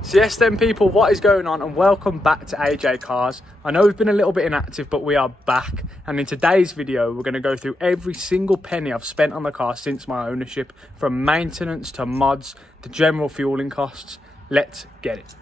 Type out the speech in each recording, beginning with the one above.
So yes then people, what is going on, and welcome back to AJCars. I know we've been a little bit inactive, but we are back, and in today's video we're going to go through every single penny I've spent on the car since my ownership, from maintenance to mods to general fueling costs. Let's get it.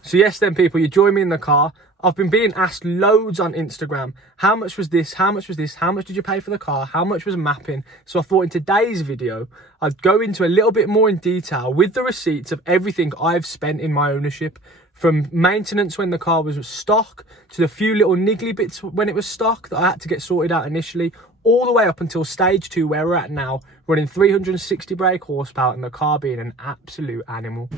So yes then people, you join me in the car. I've been being asked loads on Instagram, how much was this, how much was this, how much did you pay for the car, how much was mapping? So I thought in today's video, I'd go into a little bit more in detail with the receipts of everything I've spent in my ownership, from maintenance when the car was stock, to the few little niggly bits when it was stock that I had to get sorted out initially, all the way up until stage 2 where we're at now, running 360 brake horsepower and the car being an absolute animal.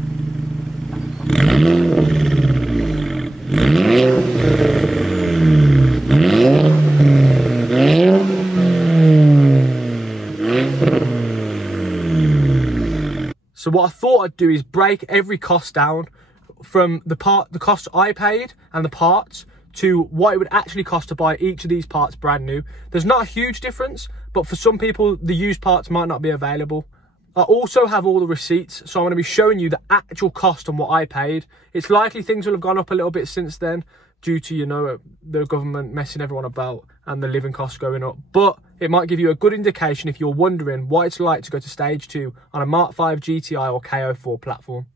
So what I thought I'd do is break every cost down, from the cost I paid and the parts, to what it would actually cost to buy each of these parts brand new. There's not a huge difference, but for some people the used parts might not be available. I also have all the receipts, so I'm going to be showing you the actual cost and what I paid. It's likely things will have gone up a little bit since then due to, you know, the government messing everyone about and the living costs going up. But it might give you a good indication if you're wondering what it's like to go to stage 2 on a Mark 5 GTI or KO4 platform.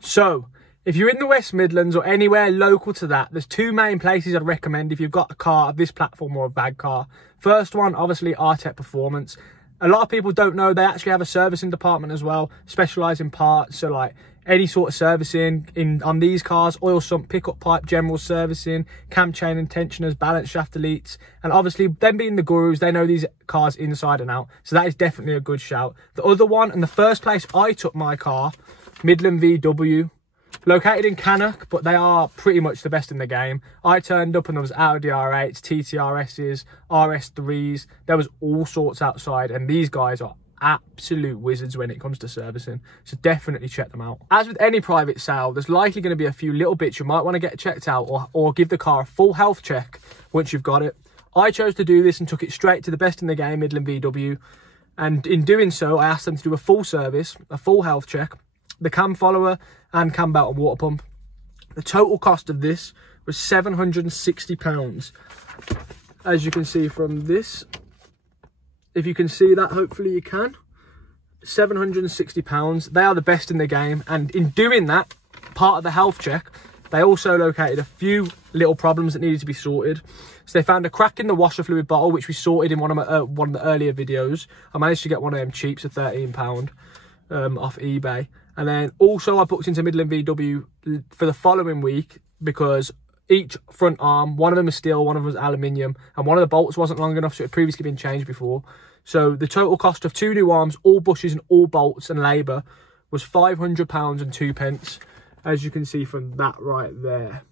So, if you're in the West Midlands or anywhere local to that, there's two main places I'd recommend if you've got a car of this platform or a VAG car. First one, obviously, Artec Performance. A lot of people don't know they actually have a servicing department as well, specialise in parts. So like any sort of servicing on these cars, oil sump, pickup pipe, general servicing, cam chain and tensioners, balance shaft deletes. And obviously them being the gurus, they know these cars inside and out. So that is definitely a good shout. The other one, and the first place I took my car, Midland VW. Located in Cannock, but they are pretty much the best in the game. I turned up and there was Audi R8s, TTRSs, RS3s. There was all sorts outside, and these guys are absolute wizards when it comes to servicing. So definitely check them out. As with any private sale, there's likely going to be a few little bits you might want to get checked out, or give the car a full health check once you've got it. I chose to do this and took it straight to the best in the game, Midland VW. And in doing so, I asked them to do a full service, a full health check, the cam follower and cam belt and water pump. The total cost of this was £760. As you can see from this, if you can see that, hopefully you can, £760. They are the best in the game, and in doing that part of the health check, they also located a few little problems that needed to be sorted. So they found a crack in the washer fluid bottle, which we sorted in one of the earlier videos. I managed to get one of them cheap, for £13 off eBay. And then also I booked into Midland VW for the following week, because each front arm, one of them was steel, one of them was aluminium, and one of the bolts wasn't long enough, so it had previously been changed before. So the total cost of 2 new arms, all bushes and all bolts and labour, was £500 and 2 pence, as you can see from that right there.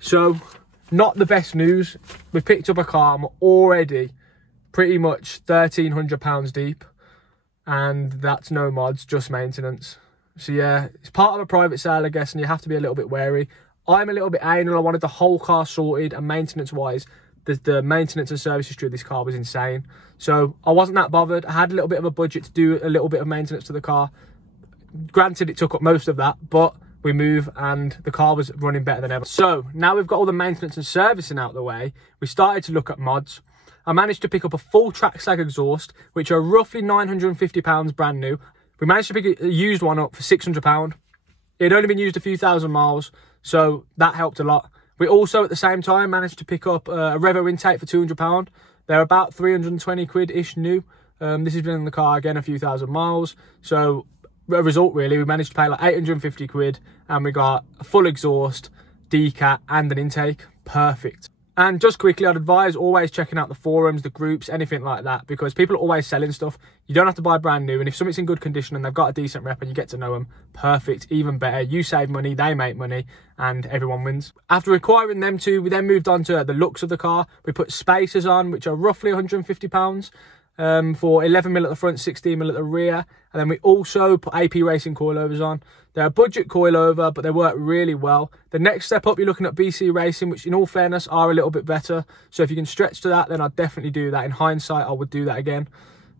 So not the best news. We've picked up a car, I'm already pretty much £1,300 deep. And that's no mods, just maintenance. So yeah, it's part of a private sale, I guess, and you have to be a little bit wary. I'm a little bit anal. I wanted the whole car sorted, and maintenance wise, the maintenance and service history of this car was insane. So I wasn't that bothered. I had a little bit of a budget to do a little bit of maintenance to the car. Granted, it took up most of that, but we move and the car was running better than ever. So now we've got all the maintenance and servicing out of the way, we started to look at mods. I managed to pick up a full track slag exhaust, which are roughly £950 brand new. We managed to pick a used one up for £600. It had only been used a few thousand miles, so that helped a lot. We also, at the same time, managed to pick up a Revo intake for £200. They're about 320 quid-ish new. This has been in the car, again, a few thousand miles. So, a result, really, we managed to pay like 850 quid, and we got a full exhaust, decat, and an intake. Perfect. And just quickly, I'd advise always checking out the forums, the groups, anything like that, because people are always selling stuff. You don't have to buy brand new, and if something's in good condition and they've got a decent rep and you get to know them, perfect, even better. You save money, they make money, and everyone wins. After acquiring them two, we then moved on to the looks of the car. We put spacers on, which are roughly £150. for 11mm at the front, 16mm at the rear. And then we also put AP Racing coilovers on. They're a budget coilover, but they work really well. The next step up, you're looking at BC Racing, which in all fairness are a little bit better. So if you can stretch to that, then I'd definitely do that. In hindsight, I would do that again.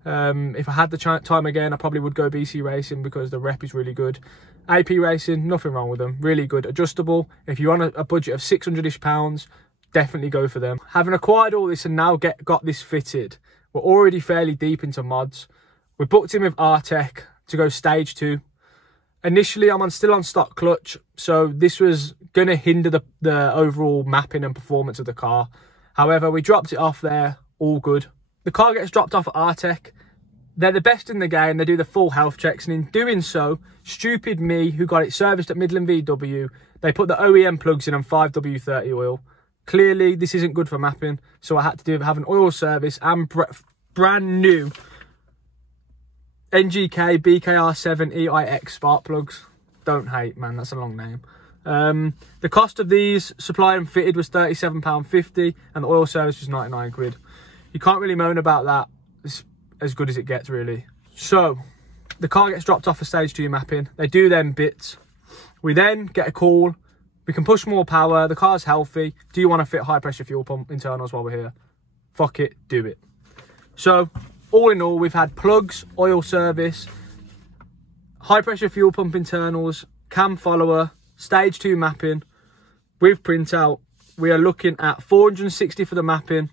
If I had the time again, I probably would go BC Racing because the rep is really good. AP Racing, nothing wrong with them. Really good. Adjustable. If you're on a budget of £600-ish, definitely go for them. Having acquired all this and now got this fitted, we're already fairly deep into mods. We booked in with Artec to go stage 2. Initially, I'm still on stock clutch, so this was going to hinder the overall mapping and performance of the car. However, we dropped it off there, all good. The car gets dropped off at Artec. They're the best in the game. They do the full health checks, and in doing so, stupid me, who got it serviced at Midland VW, they put the OEM plugs in on 5W30 oil. Clearly, this isn't good for mapping, so I had to have an oil service and brand new NGK BKR7 EIX spark plugs. Don't hate, man, that's a long name. The cost of these, supplied and fitted, was £37.50, and the oil service was 99 quid. You can't really moan about that. It's as good as it gets, really. So, the car gets dropped off for stage 2 mapping. They do them bits. We then get a call. We can push more power. The car's healthy. Do you want to fit high pressure fuel pump internals while we're here? Fuck it, do it. So, all in all, we've had plugs, oil service, high pressure fuel pump internals, cam follower, stage 2 mapping with printout. We are looking at 460 for the mapping,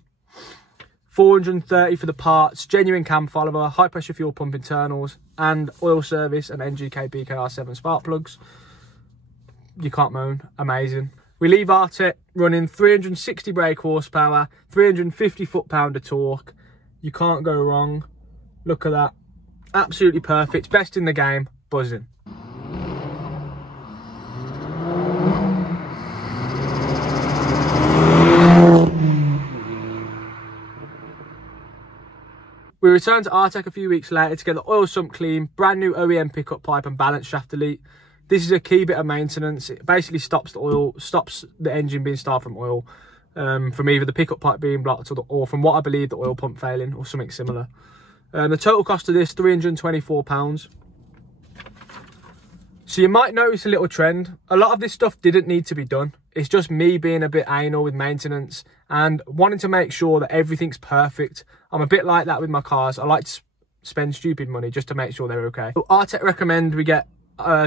430 for the parts, genuine cam follower, high pressure fuel pump internals, and oil service and NGK BKR7 spark plugs. You can't moan. Amazing. We leave Artec running 360 brake horsepower, 350 foot-pound of torque. You can't go wrong. Look at that. Absolutely perfect. Best in the game. Buzzing. We returned to Artec a few weeks later to get the oil sump clean, brand new OEM pickup pipe and balance shaft delete. This is a key bit of maintenance. It basically stops the engine being starved from oil, from either the pickup pipe being blocked or from what I believe the oil pump failing or something similar. The total cost of this, £324. So you might notice a little trend. A lot of this stuff didn't need to be done. It's just me being a bit anal with maintenance and wanting to make sure that everything's perfect. I'm a bit like that with my cars. I like to spend stupid money just to make sure they're okay. So Artec recommend we get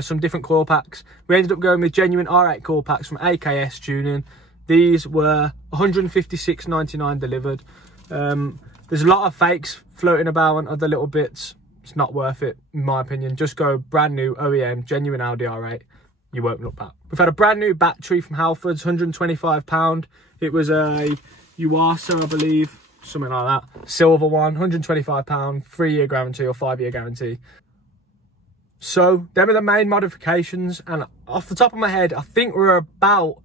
some different coil packs. We ended up going with genuine R8 coil packs from AKS Tuning. These were £156.99 delivered. There's a lot of fakes floating about on other little bits. It's not worth it, in my opinion. Just go brand new OEM, genuine Audi R8. You won't look back. We've had a brand new battery from Halfords, £125. It was a Yuasa, I believe, something like that. Silver one, £125, 3-year guarantee or 5-year guarantee. So, them are the main modifications. And off the top of my head, I think we're about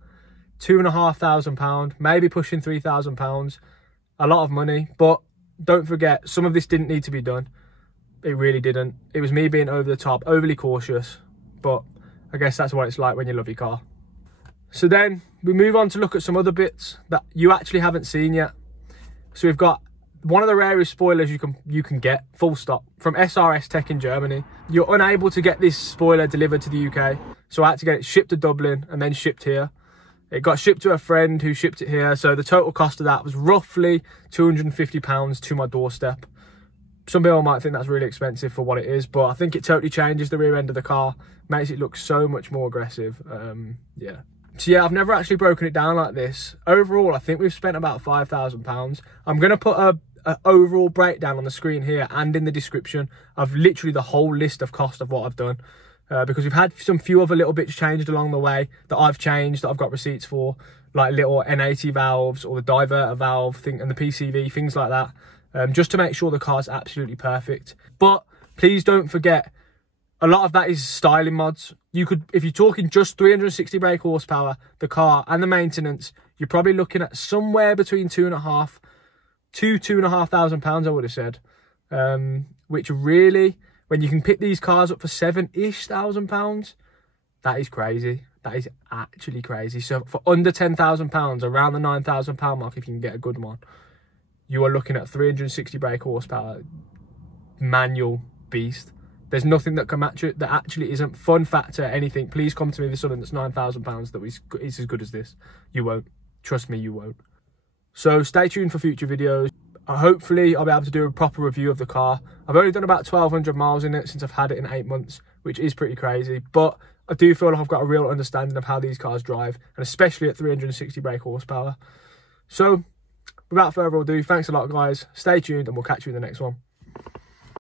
£2,500, maybe pushing £3,000. A lot of money, but don't forget, some of this didn't need to be done. It really didn't. It was me being over the top, overly cautious, but I guess that's what it's like when you love your car. So then we move on to look at some other bits that you actually haven't seen yet. So we've got one of the rarest spoilers you can get, full stop, from SRS Tech in Germany. You're unable to get this spoiler delivered to the UK, so I had to get it shipped to Dublin and then shipped here. It got shipped to a friend who shipped it here, so the total cost of that was roughly £250 to my doorstep. Some people might think that's really expensive for what it is, but I think it totally changes the rear end of the car, makes it look so much more aggressive. Yeah. So yeah, I've never actually broken it down like this. Overall, I think we've spent about £5,000. I'm going to put an overall breakdown on the screen here and in the description of literally the whole list of cost of what I've done. Because we've had some few other little bits changed along the way that I've changed, that I've got receipts for, like little N80 valves or the diverter valve thing and the PCV, things like that, just to make sure the car's absolutely perfect. But please don't forget, a lot of that is styling mods. You could, if you're talking just 360 brake horsepower, the car and the maintenance, you're probably looking at somewhere between £2,500 to £2,500, I would have said, which really, when you can pick these cars up for £7,000-ish, that is crazy. That is actually crazy. So for under £10,000, around the £9,000 mark, if you can get a good one, you are looking at 360 brake horsepower, manual beast. There's nothing that can match it. That actually isn't. Fun factor, anything. Please come to me with something that's £9,000 that is as good as this. You won't. Trust me, you won't. So stay tuned for future videos. Hopefully I'll be able to do a proper review of the car. I've only done about 1,200 miles in it since I've had it in 8 months, which is pretty crazy. But I do feel like I've got a real understanding of how these cars drive, and especially at 360 brake horsepower. So without further ado, thanks a lot, guys. Stay tuned, and we'll catch you in the next one.